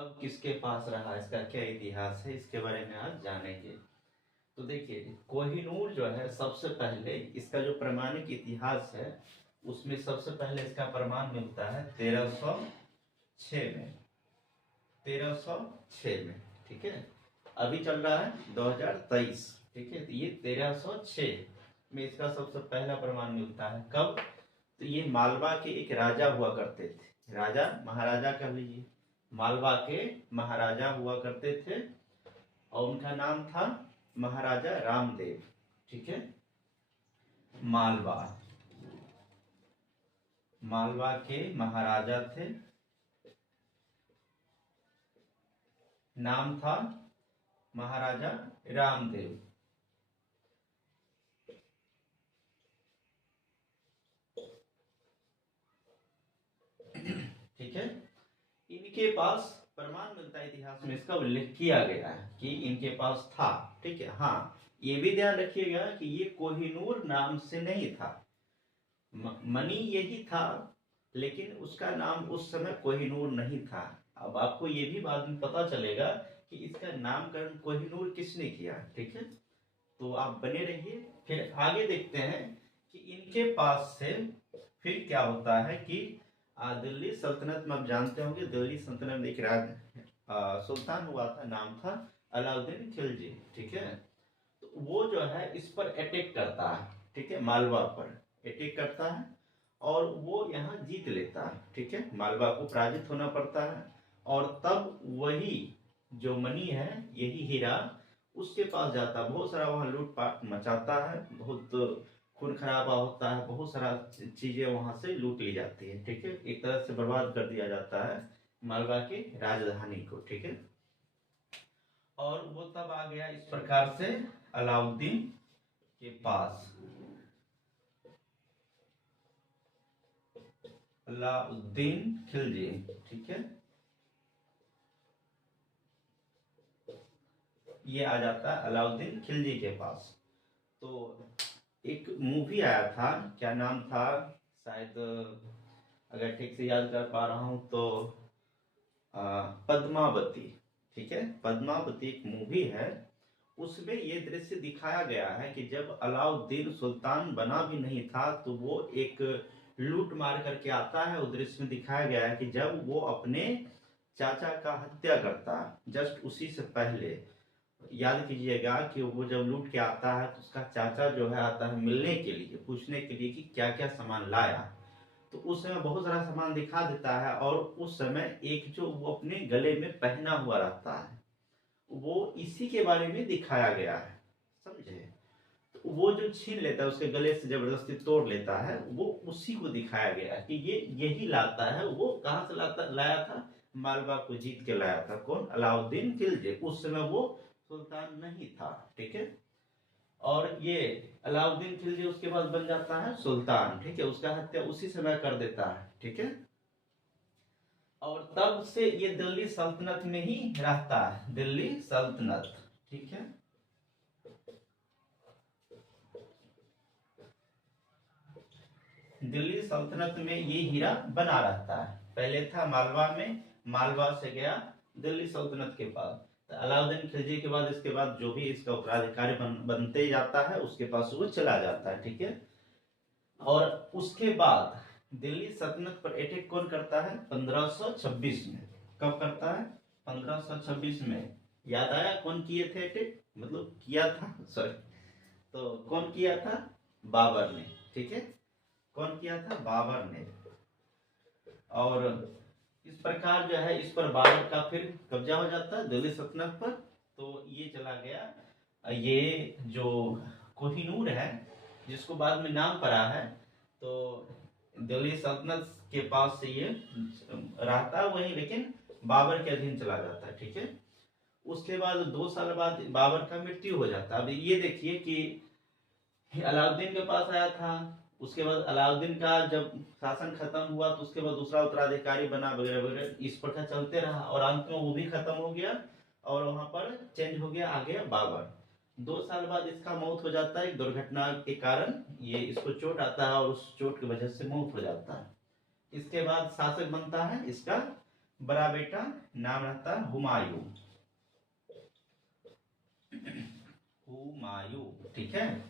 कब किसके पास रहा, इसका क्या इतिहास है, इसके बारे में आज जानेंगे। तो देखिए, कोहिनूर जो है सबसे पहले इसका जो प्रमाणिक इतिहास है उसमें सबसे पहले इसका प्रमाण मिलता है 1306 में। 1306 में, ठीक है। अभी चल रहा है 2023, ठीक है। तो ये 1306 में इसका सबसे पहला प्रमाण मिलता है। कब? तो ये मालवा के एक राजा हुआ करते थे, राजा महाराजा कह लीजिए, मालवा के महाराजा हुआ करते थे और उनका नाम था महाराजा रामदेव, ठीक है। मालवा, मालवा के महाराजा थे, नाम था महाराजा रामदेव, ठीक है। इनके पास प्रमाण मिलता है, इतिहास में इसका उल्लेख किया गया है कि इनके पास था, ठीक है। हाँ, ये भी ध्यान रखिएगा कि ये कोहिनूर नाम से नहीं था, मनी यही था, लेकिन उसका नाम उस समय कोहिनूर नहीं था। अब आपको ये भी बाद में पता चलेगा कि इसका नामकरण कोहिनूर किसने किया, ठीक है। तो आप बने रहिए, फिर आगे देखते हैं कि इनके पास से फिर क्या होता है कि दिल्ली सल्तनत में आप जानते होंगे, दिल्ली सल्तनत में एक सुल्तान हुआ था, नाम था अलाउद्दीन खिलजी, ठीक है। तो वो जो है इस पर अटैक करता है, ठीक है, मालवा पर अटैक करता है और वो यहाँ जीत लेता है, ठीक है। मालवा को पराजित होना पड़ता है और तब वही जो मनी है, यही हीरा उसके पास जाता है। बहुत सारा वहाँ लूटपाट मचाता है, बहुत खून खराबा होता है, बहुत सारा चीजें वहां से लूट ली जाती है, ठीक है। एक तरह से बर्बाद कर दिया जाता है मालवा की राजधानी को, ठीक है। और वो तब आ गया इस प्रकार से अलाउद्दीन के पास, अलाउद्दीन खिलजी, ठीक है। ये आ जाता है अलाउद्दीन खिलजी के पास। तो एक मूवी आया था, क्या नाम था, शायद अगर ठीक से याद कर पा रहा हूं तो पद्मावती, ठीक है। पद्मावती एक मूवी है, उसमें ये दृश्य दिखाया गया है कि जब अलाउद्दीन सुल्तान बना भी नहीं था तो वो एक लूट मार करके आता है। उस दृश्य में दिखाया गया है कि जब वो अपने चाचा का हत्या करता है, जस्ट उसी से पहले याद कीजिएगा कि वो जब लूट के आता है तो उसका चाचा जो है आता है मिलने के लिए, पूछने के लिए कि क्या क्या सामान लाया। तो उस समय बहुत सारा सामान दिखा देता है और उस समय एक जो वो अपने गले में पहना हुआ रहता है, वो इसी के बारे में दिखाया गया है, समझे। तो वो जो छीन लेता है, उसके गले से जबरदस्ती तोड़ लेता है, वो उसी को दिखाया गया है कि ये यही लाता है। वो कहाँ से लाया था, मालवा को जीत के लाया था। कौन? अलाउद्दीन खिलजी। उस समय वो सुल्तान नहीं था, ठीक है। और ये अलाउद्दीन खिलजी उसके बाद बन जाता है सुल्तान, ठीक है। उसका हत्या उसी समय कर देता है, ठीक है। और तब से ये दिल्ली सल्तनत में ही रहता है, दिल्ली सल्तनत, ठीक है। दिल्ली सल्तनत में ये हीरा बना रहता है। पहले था मालवा में, मालवा से गया दिल्ली सल्तनत के पास। तो अलाउद्दीन खिलजी के बाद इसके बाद जो भी इसका उत्तराधिकारी बनते जाता है उसके पास वो चला जाता है, ठीक है। और उसके बाद दिल्ली सल्तनत पर अटैक कौन करता है? 1526 में। कब करता है? 1526 में। याद आया कौन किए थे अटैक, मतलब किया था, सॉरी, तो कौन किया था? बाबर ने, ठीक है। कौन किया था? बाबर ने। और इस प्रकार जो है इस पर बाबर का फिर कब्जा हो जाता है दिल्ली सल्तनत पर। तो ये चला गया, ये जो कोहिनूर है जिसको बाद में नाम पड़ा है, तो दिल्ली सल्तनत के पास से ये रहता है वहीं, लेकिन बाबर के अधीन चला जाता है, ठीक है। उसके बाद 2 साल बाद बाबर का मृत्यु हो जाता है। अब ये देखिए कि अलाउद्दीन के पास आया था, उसके बाद अलाउद्दीन का जब शासन खत्म हुआ तो उसके बाद दूसरा उत्तराधिकारी बना वगैरह वगैरह, इस प्रकार चलते रहा और अंत में वो भी खत्म हो गया और वहां पर चेंज हो गया, आ गया बाबर। 2 साल बाद इसका मौत हो जाता है एक दुर्घटना के कारण, ये इसको चोट आता है और उस चोट की वजह से मौत हो जाता है। इसके बाद शासक बनता है इसका बड़ा बेटा नाम रहता है हुमायूं। हुमायूं, ठीक है।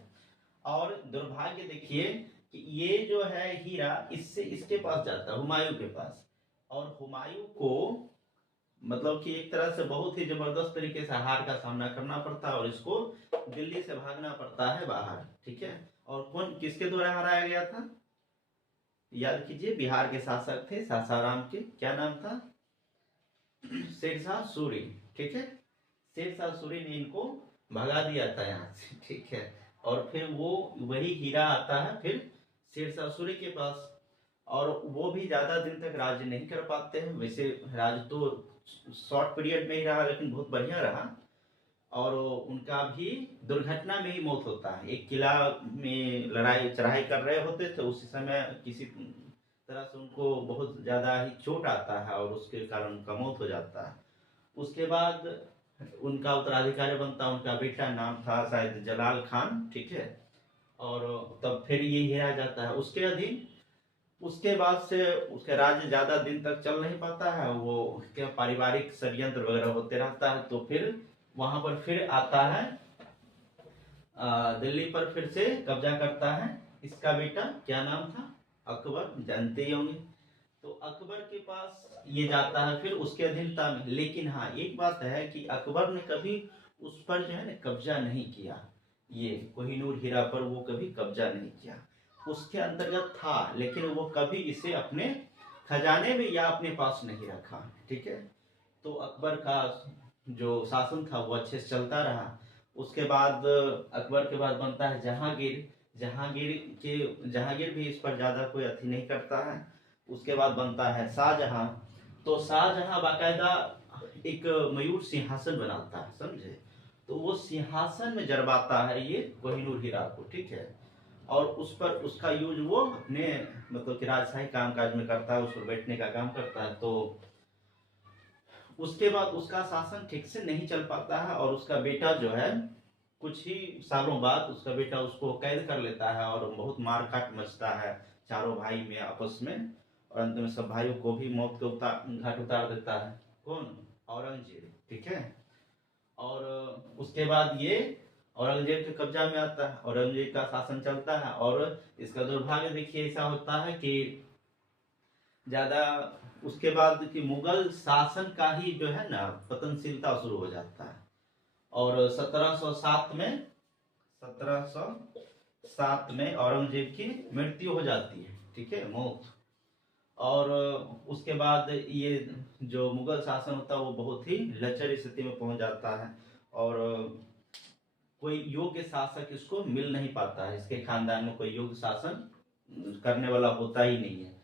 और दुर्भाग्य देखिए कि ये जो है हीरा इससे इसके पास जाता है, हुमायूं के पास, और हुमायूं को मतलब कि एक तरह से बहुत ही जबरदस्त तरीके से हार का सामना करना पड़ता है और इसको दिल्ली से भागना पड़ता है बाहर, ठीक है। और कौन किसके द्वारा हराया गया था, याद कीजिए, बिहार के शासक थे सासाराम के, क्या नाम था, शेरशाह सूरी, ठीक है। शेरशाह सूरी ने इनको भगा दिया था यहाँ से, ठीक है। और फिर वो वही हीरा आता है फिर शेरशाह सूरी के पास, और वो भी ज्यादा दिन तक राज नहीं कर पाते हैं। वैसे राज तो शॉर्ट पीरियड में ही रहा लेकिन बहुत बढ़िया रहा, और उनका भी दुर्घटना में ही मौत होता है। एक किला में लड़ाई चढ़ाई कर रहे होते थे, उसी समय किसी तरह से उनको बहुत ज्यादा ही चोट आता है और उसके कारण उनका मौत हो जाता है। उसके बाद उनका उत्तराधिकारी बनता है उनका बेटा, नाम था शायद जलाल खान, ठीक है। और तब फिर ये हीरा जाता है उसके अधीन। उसके बाद से उसका राज्य ज्यादा दिन तक चल नहीं पाता है, वो क्या पारिवारिक षड्यंत्र वगैरह होते रहता है, तो फिर वहां पर फिर आता है, दिल्ली पर फिर से कब्जा करता है इसका बेटा, क्या नाम था, अकबर, जानते ही होंगे। तो अकबर के पास ये जाता है फिर उसके अधीनता में। लेकिन हाँ एक बात है कि अकबर ने कभी उस पर जो है ना कब्जा नहीं किया, ये कोहिनूर हीरा पर वो कभी कब्जा नहीं किया। उसके अंतर्गत था लेकिन वो कभी इसे अपने खजाने में या अपने पास नहीं रखा, ठीक है। तो अकबर का जो शासन था वो अच्छे से चलता रहा। उसके बाद अकबर के बाद बनता है जहांगीर। जहांगीर भी इस पर ज्यादा कोई अथी नहीं करता है। उसके बाद बनता है शाहजहां। तो शाहजहां बाकायदा एक मयूर सिंहासन बनाता है, समझे। तो वो सिंहासन में जरबाता है ये कोहिनूर हीरा को, ठीक है। और उस पर उसका यूज वो अपने मतलब कि राजशाही कामकाज में करता है, उस पर बैठने का काम करता है। तो उसके बाद उसका शासन ठीक से नहीं चल पाता है और उसका बेटा जो है कुछ ही सालों बाद उसका बेटा उसको कैद कर लेता है और बहुत मारकाट मचता है चारों भाई में आपस में, और अंत में सब भाइयों को भी मौत के घाट उतार देता है। कौन, औरंगजेब, ठीक है। और उसके बाद ये औरंगजेब के कब्जा में आता है, औरंगजेब का शासन चलता है। और इसका दुर्भाग्य देखिए ऐसा होता है कि ज्यादा उसके बाद कि मुगल शासन का ही जो है ना पतनशीलता शुरू हो जाता है। और 1707 में औरंगजेब की मृत्यु हो जाती है, ठीक है, मौत। और उसके बाद ये जो मुगल शासन होता है वो बहुत ही लचर स्थिति में पहुंच जाता है और कोई योग्य शासक इसको मिल नहीं पाता है, इसके खानदान में कोई योग्य शासन करने वाला होता ही नहीं है।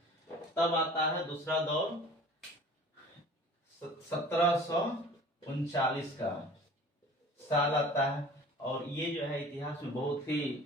तब आता है दूसरा दौर 1739 का साल आता है, और ये जो है इतिहास में बहुत ही